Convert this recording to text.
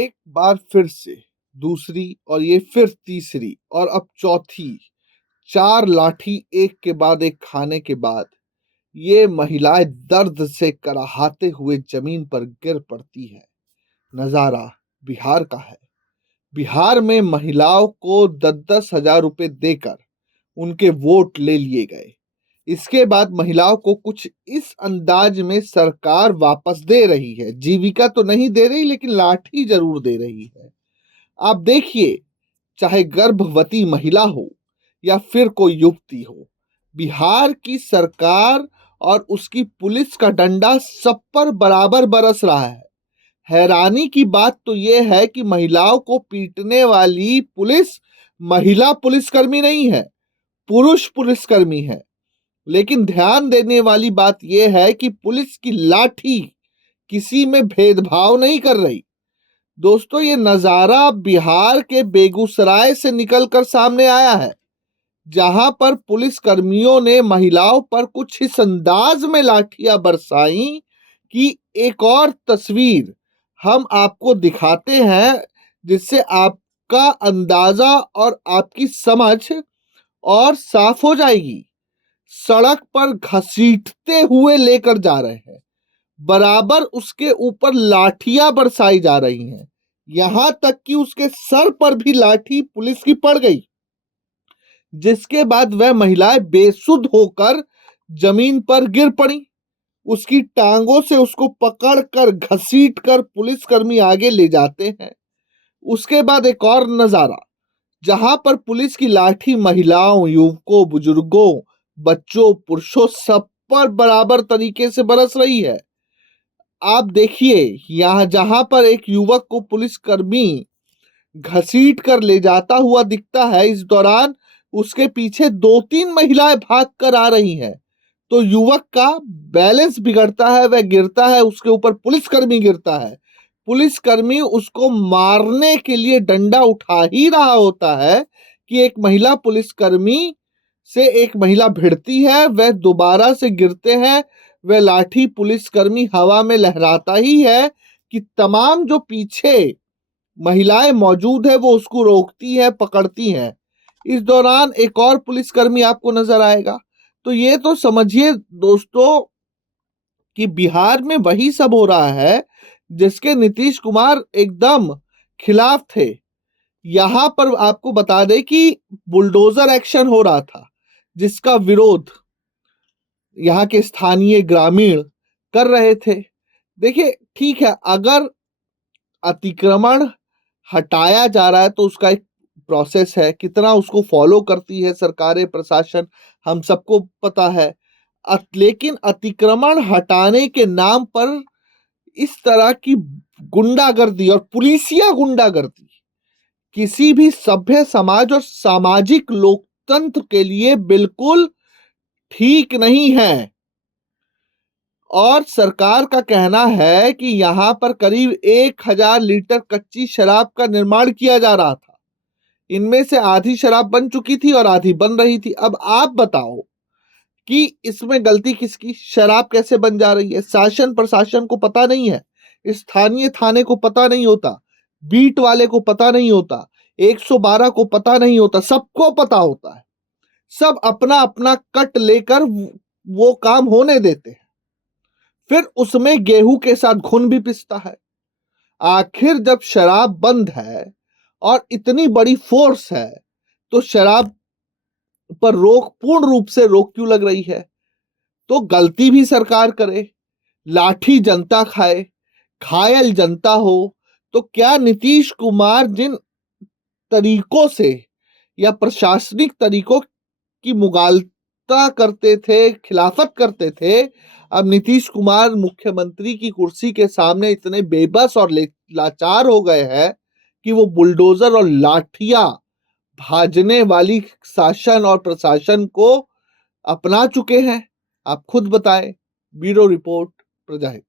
एक बार फिर से दूसरी और ये फिर तीसरी और अब चौथी 4 लाठी एक के बाद एक खाने के बाद ये महिलाएं दर्द से कराहते हुए जमीन पर गिर पड़ती है। नजारा बिहार का है। बिहार में महिलाओं को 10-10 हजार रुपए देकर उनके वोट ले लिए गए। इसके बाद महिलाओं को कुछ इस अंदाज में सरकार वापस दे रही है। जीविका तो नहीं दे रही, लेकिन लाठी जरूर दे रही है। आप देखिए, चाहे गर्भवती महिला हो या फिर कोई युवती हो, बिहार की सरकार और उसकी पुलिस का डंडा सब पर बराबर बरस रहा है। हैरानी की बात तो यह है कि महिलाओं को पीटने वाली पुलिस महिला पुलिसकर्मी नहीं है, पुरुष पुलिसकर्मी है। लेकिन ध्यान देने वाली बात यह है कि पुलिस की लाठी किसी में भेदभाव नहीं कर रही। दोस्तों, ये नजारा बिहार के बेगूसराय से निकलकर सामने आया है, जहां पर पुलिस कर्मियों ने महिलाओं पर कुछ इस अंदाज में लाठियां बरसाई कि एक और तस्वीर हम आपको दिखाते हैं, जिससे आपका अंदाजा और आपकी समझ और साफ हो जाएगी। सड़क पर घसीटते हुए लेकर जा रहे हैं, बराबर उसके ऊपर लाठियां बरसाई जा रही हैं, यहां तक कि उसके सर पर भी लाठी पुलिस की पड़ गई, जिसके बाद वह महिलाएं बेसुध होकर जमीन पर गिर पड़ी। उसकी टांगों से उसको पकड़कर घसीटकर पुलिसकर्मी आगे ले जाते हैं। उसके बाद एक और नजारा, जहां पर पुलिस की लाठी महिलाओं, युवकों, बुजुर्गों, बच्चों, पुरुषों सब पर बराबर तरीके से बरस रही है। आप देखिए, यहां जहां पर एक युवक को पुलिसकर्मी घसीट कर ले जाता हुआ दिखता है, इस दौरान उसके पीछे 2-3 महिलाएं भाग कर आ रही हैं। तो युवक का बैलेंस बिगड़ता है, वह गिरता है, उसके ऊपर पुलिसकर्मी गिरता है। पुलिसकर्मी उसको मारने के लिए डंडा उठा ही रहा होता है कि एक महिला पुलिसकर्मी से एक महिला भिड़ती है, वह दोबारा से गिरते हैं। वह लाठी पुलिसकर्मी हवा में लहराता ही है कि तमाम जो पीछे महिलाएं मौजूद है वो उसको रोकती है, पकड़ती हैं। इस दौरान एक और पुलिसकर्मी आपको नजर आएगा। तो ये तो समझिए दोस्तों कि बिहार में वही सब हो रहा है जिसके नीतीश कुमार एकदम खिलाफ थे। यहां पर आपको बता दें कि बुलडोजर एक्शन हो रहा था, जिसका विरोध यहाँ के स्थानीय ग्रामीण कर रहे थे। देखिए, ठीक है, अगर अतिक्रमण हटाया जा रहा है तो उसका एक प्रोसेस है, कितना उसको फॉलो करती है सरकारें, प्रशासन, हम सबको पता है। लेकिन अतिक्रमण हटाने के नाम पर इस तरह की गुंडागर्दी और पुलिसिया गुंडागर्दी किसी भी सभ्य समाज और सामाजिक लोकतंत्र के लिए बिल्कुल ठीक नहीं है। और सरकार का कहना है कि यहां पर करीब 1000 लीटर कच्ची शराब का निर्माण किया जा रहा था। इनमें से आधी शराब बन चुकी थी और आधी बन रही थी। अब आप बताओ कि इसमें गलती किसकी? शराब कैसे बन जा रही है? शासन प्रशासन को पता नहीं है, स्थानीय थाने को पता नहीं होता, बीट वाले को पता नहीं होता, 112 को पता नहीं होता, सबको पता होता है। सब अपना अपना कट लेकर वो काम होने देते हैं। फिर उसमें गेहूं के साथ घुन भी पिसता है। आखिर जब शराब बंद है और इतनी बड़ी फोर्स है, तो शराब पर रोक, पूर्ण रूप से रोक क्यों लग रही है? तो गलती भी सरकार करे, लाठी जनता खाए, घायल जनता हो, तो क्या नीतीश कुमार जिन तरीकों से या प्रशासनिक तरीकों की मुगालता करते थे, खिलाफत करते थे, अब नीतीश कुमार मुख्यमंत्री की कुर्सी के सामने इतने बेबस और लाचार हो गए हैं कि वो बुलडोजर और लाठियां भाजने वाली शासन और प्रशासन को अपना चुके हैं। आप खुद बताएं। ब्यूरो रिपोर्ट, प्रजा हित।